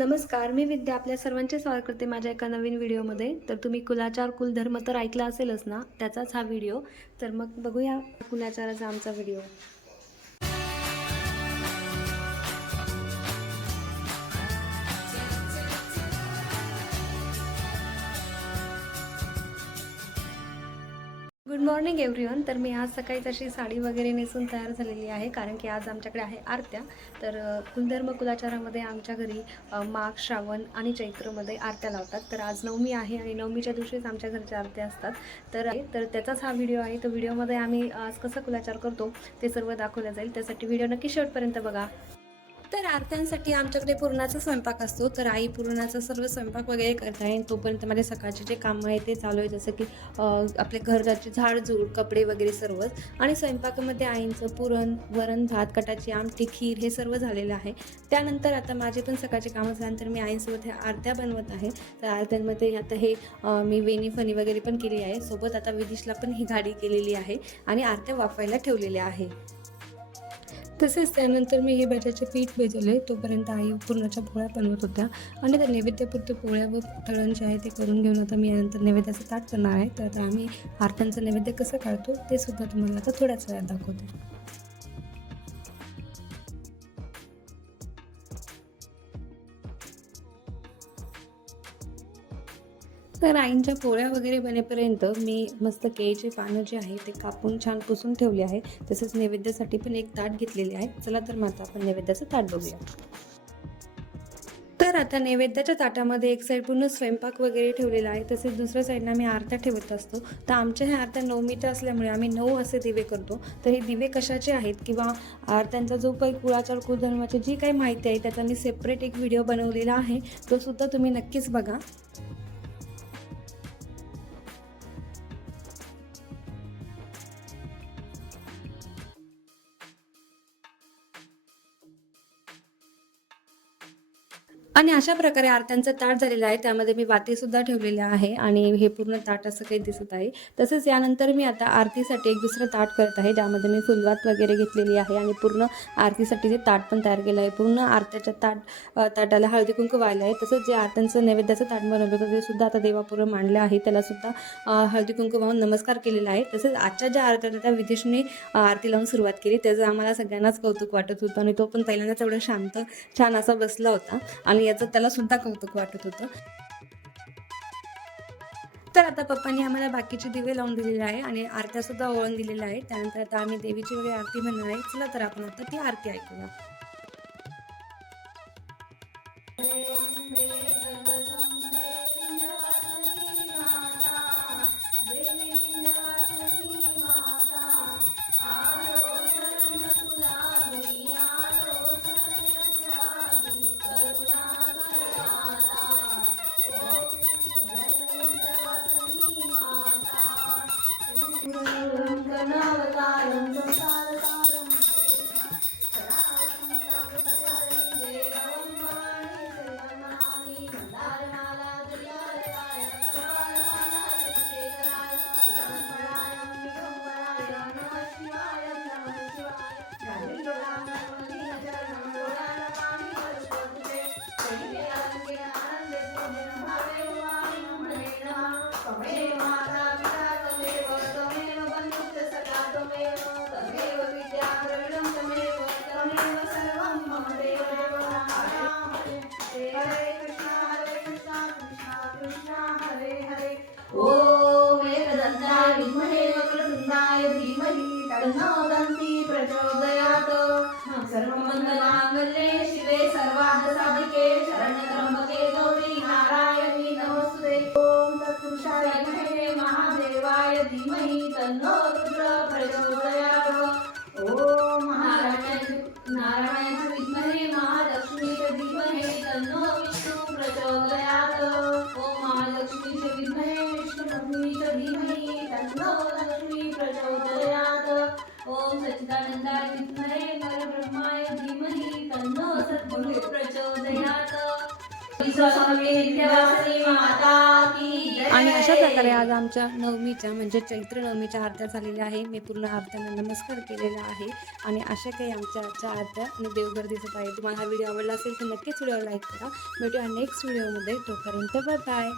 नमस्कार, मी विद्या आपल्या सर्वांचे स्वागत करते माझ्या एका नवीन व्हिडिओमध्ये. तर तुम्ही कुलाचार कुलधर्म तर ऐकला असेलच ना, त्याचाच हा व्हिडिओ. तर मग बघूया कुलाचाराचा आमचा व्हिडिओ. Good morning everyone. तर मी आज सकाळीच अशी साडी वगैरे नेसून तयार झालेली आहे, कारण की आज आमच्याकडे आहे आरत्या. तर कुलधर्म कुलाचारामध्ये आमच्या घरी माघ, श्रावण आणि चैत्रमध्ये आरत्या लावतात. तर आज नवमी आहे आणि नवमीच्या दिवशीच आमच्या घरच्या आरत्या असतात. तर त्याचाच हा व्हिडिओ आहे. तर व्हिडिओमध्ये आम्ही आज कसं कुलाचार करतो ते सर्व दाखवलं जाईल. त्यासाठी व्हिडिओ नक्की शेवटपर्यंत बघा. तर आरत्यांसाठी आमच्याकडे पुरणाचा स्वयंपाक असतो. तर आई पुरणाचा सर्व स्वयंपाक वगैरे करत आहे. तोपर्यंत माझे सकाळचे जे कामं आहे ते चालू आहे, जसं की आपल्या घराची झाडझूड, कपडे वगैरे सर्वच. आणि स्वयंपाकामध्ये आईंचं पुरण, वरण, भात, कटाची आमटी, खीर हे सर्व झालेलं आहे. त्यानंतर आता माझे पण सकाळचे कामं झाल्यानंतर मी आईंसोबत ह्या आरत्या बनवत आहे. तर आरत्यांमध्ये आता हे मी वेणी फणी वगैरे पण केली आहे. सोबत आता विदिशला पण ही गाडी केलेली आहे आणि आरत्या वाफायला ठेवलेल्या आहे. तसेच त्यानंतर मी हे बटाट्याचे पीठ भिजवले. तोपर्यंत आई पुरणाच्या पोळ्या बनवत होत्या आणि त्या नैवेद्यापुरते पोळ्या व तळण जे आहे ते करून घेऊन आता मी यानंतर नैवेद्याचं ताट करणार आहे. तर आता आम्ही आरत्यांचं नैवेद्य कसं काढतो ते सुद्धा तुम्हाला आता थोड्याच वेळात दाखवते. तर आईंच्या पोळ्या वगैरे बनेपर्यंत मी मस्त केळीचे पानं जे आहे ते कापून छान पुसून ठेवले आहे. तसेच नैवेद्यासाठी पण एक ताट घेतलेले आहे. चला तर मग आता आपण नैवेद्याचं ताट बघूया. तर आता नैवेद्याच्या ताटामध्ये एक साईड पूर्ण स्वयंपाक वगैरे ठेवलेला आहे. तसेच दुसऱ्या साईडला आम्ही आरत्या ठेवत असतो. तर आमच्या ह्या आरत्या नवमीच्या असल्यामुळे आम्ही 9 असे दिवे करतो. तर हे दिवे कशाचे आहेत किंवा आरत्यांचा जो काही कुळाचार कुलधर्माची जी काही माहिती आहे त्याचा मी सेपरेट एक व्हिडिओ बनवलेला आहे. तो सुद्धा तुम्ही नक्कीच बघा. आणि अशा प्रकारे आरत्यांचं ताट झालेलं आहे. त्यामध्ये मी वातीसुद्धा ठेवलेल्या आहे आणि हे पूर्ण ताट असं काही दिसत आहे. तसेच यानंतर मी आता आरतीसाठी एक दुसरं ताट करत आहे, ज्यामध्ये मी फुलवात वगैरे घेतलेली आहे आणि पूर्ण आरतीसाठी ते ताट पण तयार केलं आहे. पूर्ण आरत्याच्या ताटाला हळदी कुंकू वाहिलं आहे. तसंच जे आरत्यांचं नैवेद्याचं ताट बनवलं होतं ते सुद्धा आता देवापुढं मांडलं आहे. त्याला सुद्धा हळदी कुंकू वाहून नमस्कार केलेला आहे. तसेच आजच्या ज्या आरत्या त्या विदेशने आरती लावून सुरुवात केली, त्याचं आम्हाला सगळ्यांनाच कौतुक वाटत होतं आणि तो पण पहिल्यांदाच एवढं शांत छान असा बसला होता आणि याचं त्याला सुद्धा कौतुक वाटत होतं. तर आता पप्पांनी आम्हाला बाकीचे दिवे लावून दिलेले आहे आणि आरत्या सुद्धा ओळून दिलेल्या आहे. त्यानंतर आता आम्ही देवीची वगैरे आरती म्हणणार आहे. चला तर आपण आता ती आरती ऐकूया. ओम एकदन्ताय विद्महे वक्रतुण्डाय धीमहि तन्नो दन्ति प्रचोदयात्. सर्वमङ्गलमाङ्गल्ये शिवे सर्वार्थसाधिके शरण्यत्र्यम्बके गौरी नारायणी नमोस्तुते. ओम तत्पुरुषाय विद्महे महादेवाय धीमहि तन्नो रुद्र प्रचोदयात्. ओम नारायणाय विद्महे महालक्ष्मीचे धीमहि तन्नो विष्णु प्रचोदयात्. ओम महालक्ष्मीचे विद्महे विष्णुपत्नीचे धीमहि तन्नो लक्ष्मी प्रचोदयात्. ओम सच्चिदानंदाय विद्महे परब्रह्माय धीमहि तन्नो सद्गुरु प्रचोदयात्. विश्वसमयी विंध्यवासिनी माता की जय. आणि अशा प्रकारे आज आमच्या नवमीच्या म्हणजे चैत्र नवमीच्या आरत्या झालेल्या आहे. मी पूर्ण आरत्यांना नमस्कार केलेला आहे आणि अशा काही आमच्या आजच्या आरत्या आणि देवघर दिसत आहे. तुम्हाला हा व्हिडिओ आवडला असेल तर नक्कीच व्हिडिओ लाईक करा. भेटूया नेक्स्ट व्हिडिओमध्ये. तोपर्यंत बाय.